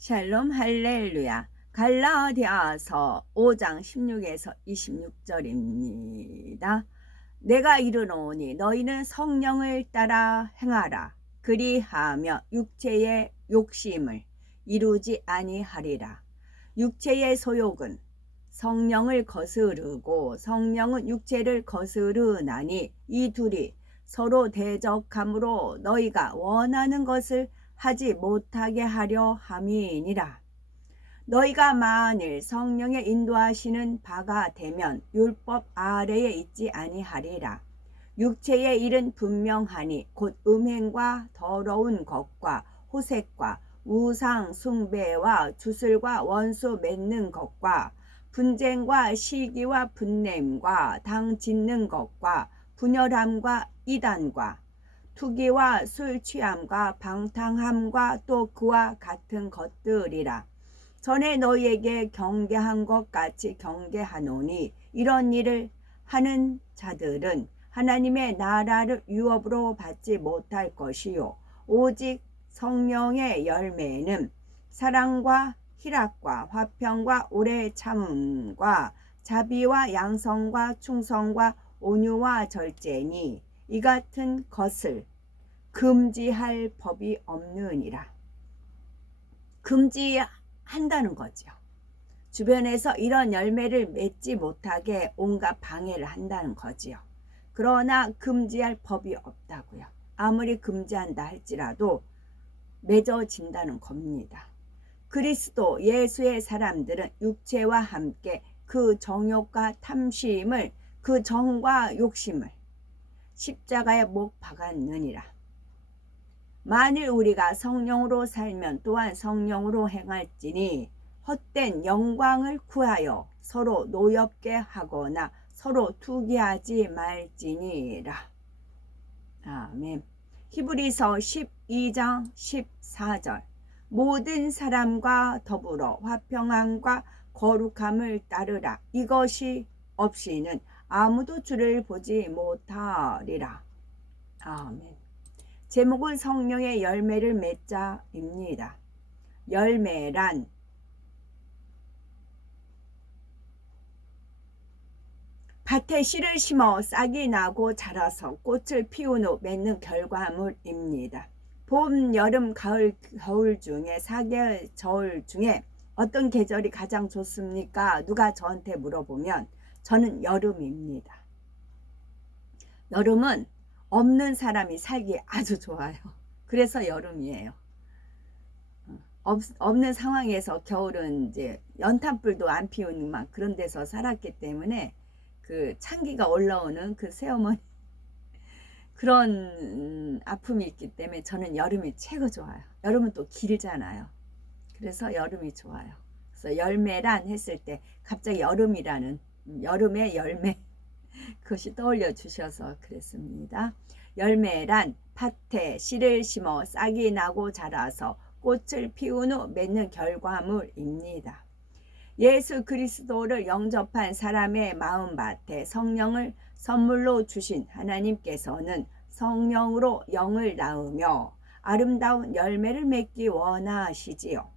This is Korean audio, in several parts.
샬롬 할렐루야. 갈라디아서 5장 16에서 26절입니다. 내가 이르노니 너희는 성령을 따라 행하라. 그리하며 육체의 욕심을 이루지 아니하리라. 육체의 소욕은 성령을 거스르고 성령은 육체를 거스르나니 이 둘이 서로 대적함으로 너희가 원하는 것을 하지 못하게 하려 함이니라. 너희가 만일 성령의 인도하시는 바가 되면 율법 아래에 있지 아니하리라. 육체의 일은 분명하니 곧 음행과 더러운 것과 호색과 우상 숭배와 주술과 원수 맺는 것과 분쟁과 시기와 분냄과 당 짓는 것과 분열함과 이단과 투기와 술 취함과 방탕함과 또 그와 같은 것들이라. 전에 너희에게 경계한 것 같이 경계하노니 이런 일을 하는 자들은 하나님의 나라를 유업으로 받지 못할 것이요 오직 성령의 열매는 사랑과 희락과 화평과 오래 참음과 자비와 양성과 충성과 온유와 절제니 이 같은 것을 금지할 법이 없느니라. 금지한다는 거죠. 주변에서 이런 열매를 맺지 못하게 온갖 방해를 한다는 거지요. 그러나 금지할 법이 없다고요. 아무리 금지한다 할지라도 맺어진다는 겁니다. 그리스도 예수의 사람들은 육체와 함께 그 정욕과 탐심을 그 정과 욕심을 십자가에 못 박았느니라. 만일 우리가 성령으로 살면 또한 성령으로 행할지니 헛된 영광을 구하여 서로 노엽게 하거나 서로 투기하지 말지니라. 아멘. 히브리서 12장 14절 모든 사람과 더불어 화평함과 거룩함을 따르라. 이것이 없이는 아무도 주를 보지 못하리라. 아멘. 제목은 성령의 열매를 맺자입니다. 열매란 밭에 씨를 심어 싹이 나고 자라서 꽃을 피운 후 맺는 결과물입니다. 봄, 여름, 가을, 겨울 중에 4계절 중에 어떤 계절이 가장 좋습니까? 누가 저한테 물어보면 저는 여름입니다. 여름은 없는 사람이 살기 아주 좋아요. 그래서 여름이에요. 없는 상황에서 겨울은 이제 연탄불도 안 피우는 막 그런 데서 살았기 때문에 그 찬기가 올라오는 그 새어머니 그런 아픔이 있기 때문에 저는 여름이 최고 좋아요. 여름은 또 길잖아요. 그래서 여름이 좋아요. 그래서 열매란 했을 때 갑자기 여름이라는 여름의 열매 그것이 떠올려 주셔서 그랬습니다. 열매란 밭에 씨를 심어 싹이 나고 자라서 꽃을 피운 후 맺는 결과물입니다. 예수 그리스도를 영접한 사람의 마음밭에 성령을 선물로 주신 하나님께서는 성령으로 영을 낳으며 아름다운 열매를 맺기 원하시지요.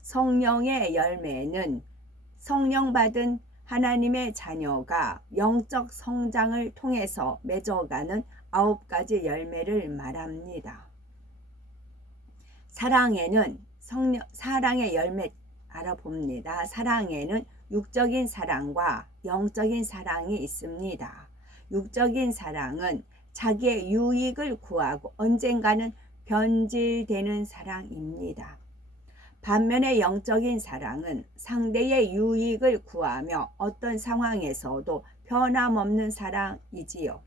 성령의 열매는 성령 받은 하나님의 자녀가 영적 성장을 통해서 맺어가는 9가지 열매를 말합니다. 사랑의 열매 알아봅니다. 사랑에는 육적인 사랑과 영적인 사랑이 있습니다. 육적인 사랑은 자기의 유익을 구하고 언젠가는 변질되는 사랑입니다. 반면에 영적인 사랑은 상대의 유익을 구하며 어떤 상황에서도 변함없는 사랑이지요.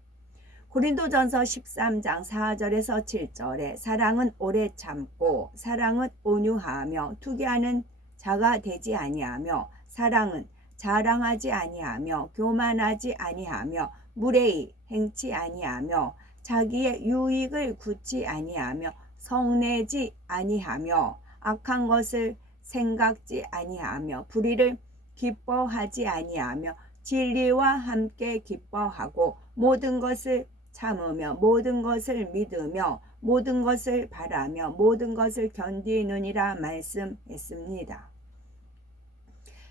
고린도전서 13장 4절에서 7절에 사랑은 오래 참고 사랑은 온유하며 투기하는 자가 되지 아니하며 사랑은 자랑하지 아니하며 교만하지 아니하며 무례히 행치 아니하며 자기의 유익을 굳지 아니하며 성내지 아니하며 악한 것을 생각지 아니하며 불의를 기뻐하지 아니하며 진리와 함께 기뻐하고 모든 것을 참으며 모든 것을 믿으며 모든 것을 바라며 모든 것을 견디느니라 말씀했습니다.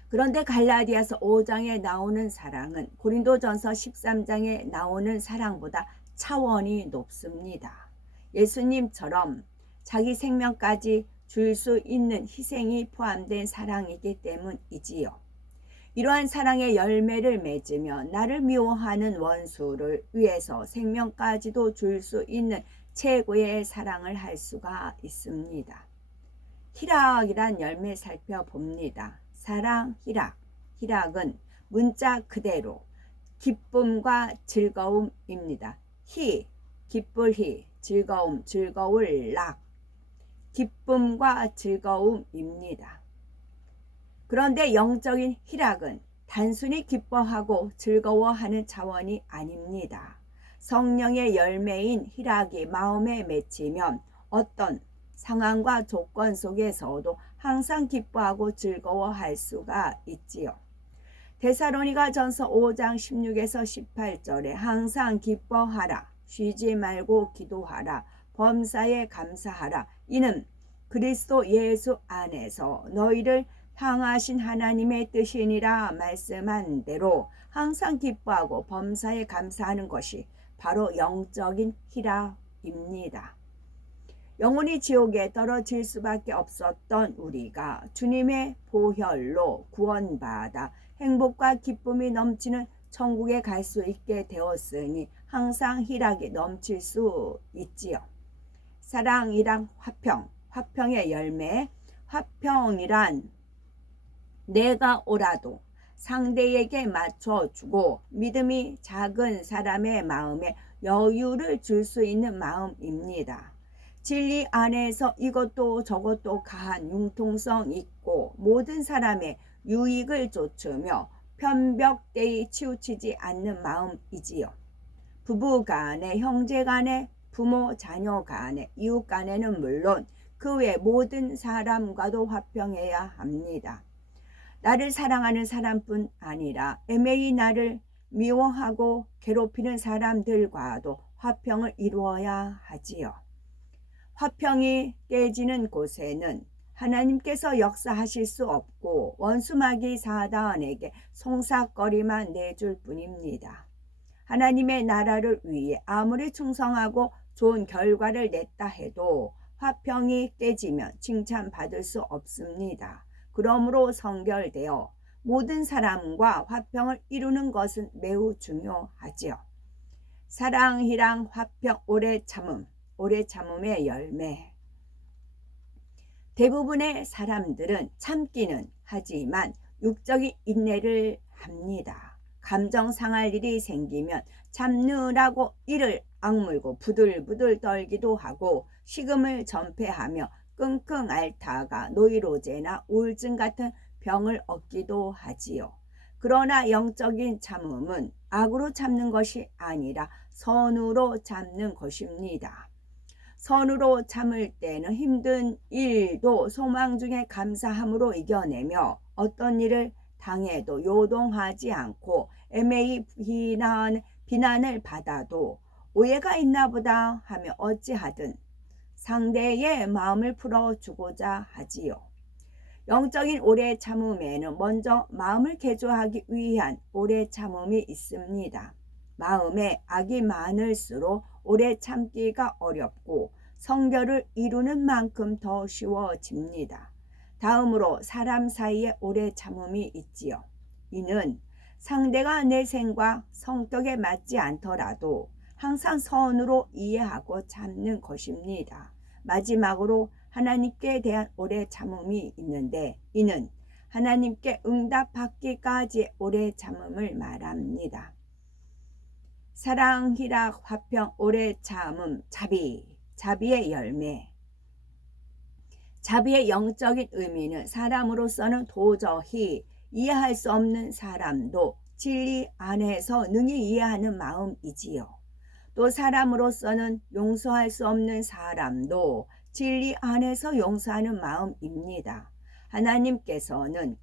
그런데 갈라디아서 5장에 나오는 사랑은 고린도전서 13장에 나오는 사랑보다 차원이 높습니다. 예수님처럼 자기 생명까지 줄 수 있는 희생이 포함된 사랑이기 때문이지요. 이러한 사랑의 열매를 맺으며 나를 미워하는 원수를 위해서 생명까지도 줄 수 있는 최고의 사랑을 할 수가 있습니다. 희락이란 열매 살펴봅니다. 사랑, 희락. 희락은 문자 그대로 기쁨과 즐거움입니다. 기쁠 희, 즐거움, 즐거울 락. 기쁨과 즐거움입니다. 그런데 영적인 희락은 단순히 기뻐하고 즐거워하는 차원이 아닙니다. 성령의 열매인 희락이 마음에 맺히면 어떤 상황과 조건 속에서도 항상 기뻐하고 즐거워할 수가 있지요. 데살로니가전서 5장 16에서 18절에 항상 기뻐하라, 쉬지 말고 기도하라, 범사에 감사하라. 이는 그리스도 예수 안에서 너희를 향하신 하나님의 뜻이니라 말씀한 대로 항상 기뻐하고 범사에 감사하는 것이 바로 영적인 희락입니다. 영원히 지옥에 떨어질 수밖에 없었던 우리가 주님의 보혈로 구원받아 행복과 기쁨이 넘치는 천국에 갈 수 있게 되었으니 항상 희락이 넘칠 수 있지요. 사랑이랑 화평, 화평의 열매. 화평이란 내가 오라도 상대에게 맞춰주고 믿음이 작은 사람의 마음에 여유를 줄 수 있는 마음입니다. 진리 안에서 이것도 저것도 가한 융통성 있고 모든 사람의 유익을 좇으며 편벽되이 치우치지 않는 마음이지요. 부부 간에, 형제 간에, 부모 자녀 간에, 이웃 간에는 물론 그 외 모든 사람과도 화평해야 합니다. 나를 사랑하는 사람뿐 아니라 애매히 나를 미워하고 괴롭히는 사람들과도 화평을 이루어야 하지요. 화평이 깨지는 곳에는 하나님께서 역사하실 수 없고 원수마귀 사단에게 송사거리만 내줄 뿐입니다. 하나님의 나라를 위해 아무리 충성하고 좋은 결과를 냈다 해도 화평이 깨지면 칭찬받을 수 없습니다. 그러므로 성결되어 모든 사람과 화평을 이루는 것은 매우 중요하지요. 사랑, 희랑, 화평, 오래 참음, 오래 참음의 열매. 대부분의 사람들은 참기는 하지만 육적인 인내를 합니다. 감정 상할 일이 생기면 참느라고 이를 악물고 부들부들 떨기도 하고 식음을 전폐하며 끙끙 앓다가 노이로제나 우울증 같은 병을 얻기도 하지요. 그러나 영적인 참음은 악으로 참는 것이 아니라 선으로 참는 것입니다. 선으로 참을 때는 힘든 일도 소망 중에 감사함으로 이겨내며 어떤 일을 당해도 요동하지 않고 애매히 비난을 받아도 오해가 있나 보다 하며 어찌하든 상대의 마음을 풀어주고자 하지요. 영적인 오래 참음에는 먼저 마음을 개조하기 위한 오래 참음이 있습니다. 마음에 악이 많을수록 오래 참기가 어렵고 성결을 이루는 만큼 더 쉬워집니다. 다음으로 사람 사이에 오래 참음이 있지요. 이는 상대가 내 생과 성격에 맞지 않더라도 항상 선으로 이해하고 참는 것입니다. 마지막으로 하나님께 대한 오래 참음이 있는데 이는 하나님께 응답받기까지 오래 참음을 말합니다. 사랑, 희락, 화평, 오래 참음, 자비, 자비의 열매. 자비의 영적인 의미는 사람으로서는 도저히 이해할 수 없는 사람도 진리 안에서 능히 이해하는 마음이지요. 또 사람으로서는 용서할 수 없는 사람도 진리 안에서 용서하는 마음입니다. 하나님께서는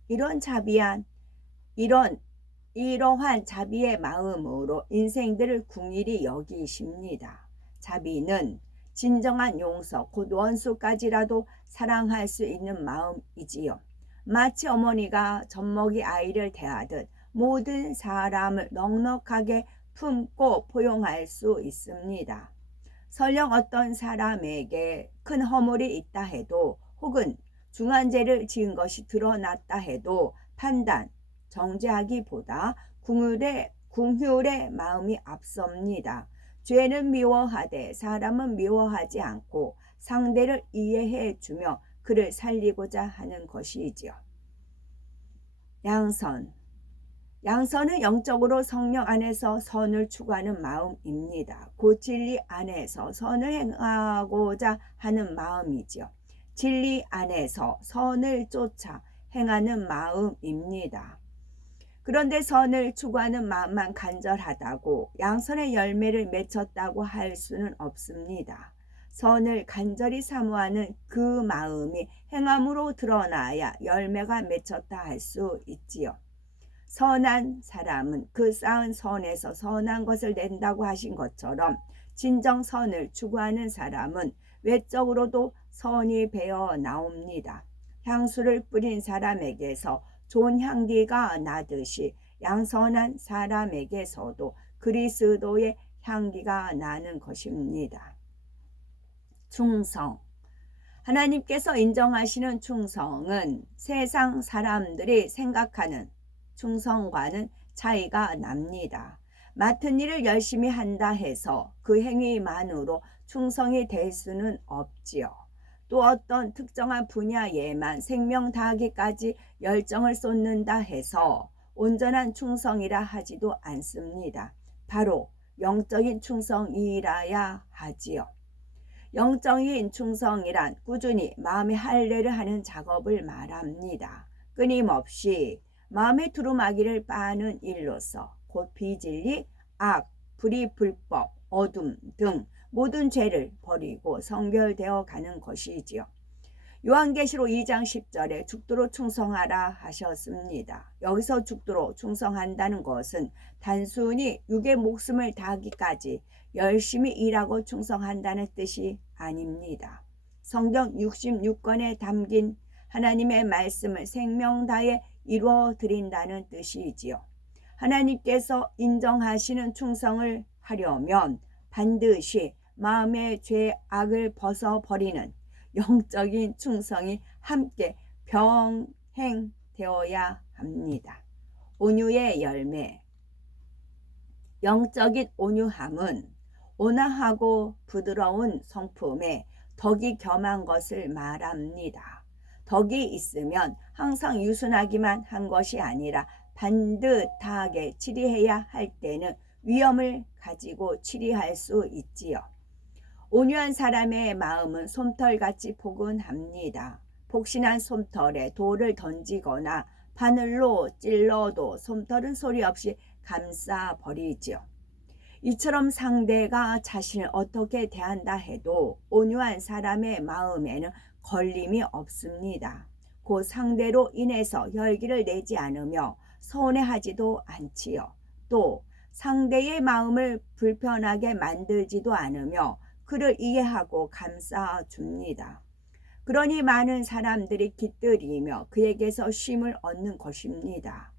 이러한 자비의 마음으로 인생들을 긍휼히 여기십니다. 자비는 진정한 용서, 곧 원수까지라도 사랑할 수 있는 마음이지요. 마치 어머니가 젖먹이 아이를 대하듯 모든 사람을 넉넉하게 품고 포용할 수 있습니다. 설령 어떤 사람에게 큰 허물이 있다 해도, 혹은 중한 죄를 지은 것이 드러났다 해도 판단, 정죄하기보다 궁휼의 마음이 앞섭니다. 죄는 미워하되 사람은 미워하지 않고 상대를 이해해 주며 그를 살리고자 하는 것이지요. 양선은 영적으로 성령 안에서 선을 추구하는 마음입니다. 곧 진리 안에서 선을 행하고자 하는 마음이지요. 진리 안에서 선을 쫓아 행하는 마음입니다. 그런데 선을 추구하는 마음만 간절하다고 양선의 열매를 맺혔다고 할 수는 없습니다. 선을 간절히 사모하는 그 마음이 행함으로 드러나야 열매가 맺혔다 할 수 있지요. 선한 사람은 그 쌓은 선에서 선한 것을 낸다고 하신 것처럼, 진정 선을 추구하는 사람은 외적으로도 선이 배어 나옵니다. 향수를 뿌린 사람에게서 좋은 향기가 나듯이 양선한 사람에게서도 그리스도의 향기가 나는 것입니다. 충성. 하나님께서 인정하시는 충성은 세상 사람들이 생각하는 충성과는 차이가 납니다. 맡은 일을 열심히 한다 해서 그 행위만으로 충성이 될 수는 없지요. 또 어떤 특정한 분야에만 생명 다하기까지 열정을 쏟는다 해서 온전한 충성이라 하지도 않습니다. 바로 영적인 충성이라야 하지요. 영적인 충성이란 꾸준히 마음의 할례를 하는 작업을 말합니다. 끊임없이 마음의 두루마기를 빠는 일로서 곧 비진리, 악, 불의, 불법, 어둠 등 모든 죄를 버리고 성결되어 가는 것이지요. 요한계시록 2장 10절에 죽도록 충성하라 하셨습니다. 여기서 죽도록 충성한다는 것은 단순히 육의 목숨을 다하기까지 열심히 일하고 충성한다는 뜻이 아닙니다. 성경 66권에 담긴 하나님의 말씀을 생명 다해 이루어 드린다는 뜻이지요. 하나님께서 인정하시는 충성을 하려면 반드시 마음의 죄악을 벗어버리는 영적인 충성이 함께 병행되어야 합니다. 온유의 열매. 영적인 온유함은 온화하고 부드러운 성품에 덕이 겸한 것을 말합니다. 덕이 있으면 항상 유순하기만 한 것이 아니라 반듯하게 치리해야 할 때는 위엄을 가지고 치리할 수 있지요. 온유한 사람의 마음은 솜털같이 포근합니다. 폭신한 솜털에 돌을 던지거나 바늘로 찔러도 솜털은 소리 없이 감싸버리지요. 이처럼 상대가 자신을 어떻게 대한다 해도 온유한 사람의 마음에는 걸림이 없습니다. 그 상대로 인해서 혈기를 내지 않으며 서운해하지도 않지요. 또 상대의 마음을 불편하게 만들지도 않으며 그를 이해하고 감싸줍니다. 그러니 많은 사람들이 깃들이며 그에게서 쉼을 얻는 것입니다.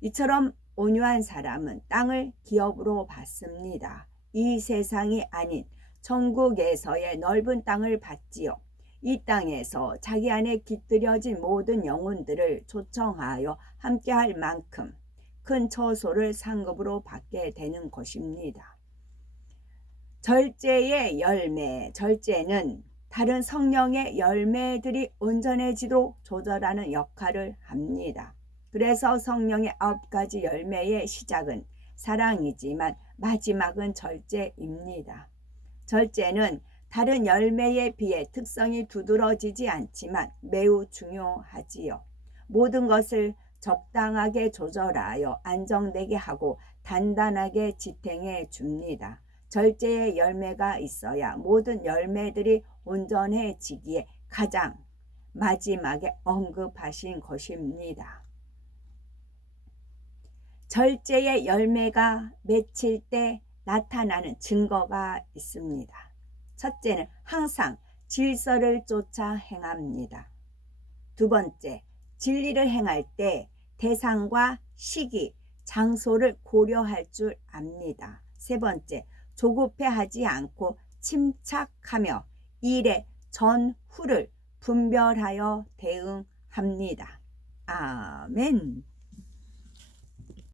이처럼 온유한 사람은 땅을 기업으로 받습니다. 이 세상이 아닌 천국에서의 넓은 땅을 받지요. 이 땅에서 자기 안에 깃들여진 모든 영혼들을 초청하여 함께할 만큼 큰 처소를 상급으로 받게 되는 것입니다. 절제의 열매. 절제는 다른 성령의 열매들이 온전해지도록 조절하는 역할을 합니다. 그래서 성령의 9가지 열매의 시작은 사랑이지만 마지막은 절제입니다. 절제는 다른 열매에 비해 특성이 두드러지지 않지만 매우 중요하지요. 모든 것을 적당하게 조절하여 안정되게 하고 단단하게 지탱해 줍니다. 절제의 열매가 있어야 모든 열매들이 온전해지기에 가장 마지막에 언급하신 것입니다. 절제의 열매가 맺힐 때 나타나는 증거가 있습니다. 첫째는 항상 질서를 쫓아 행합니다. 두 번째, 진리를 행할 때 대상과 시기, 장소를 고려할 줄 압니다. 세 번째, 조급해하지 않고 침착하며 일의 전후를 분별하여 대응합니다. 아멘.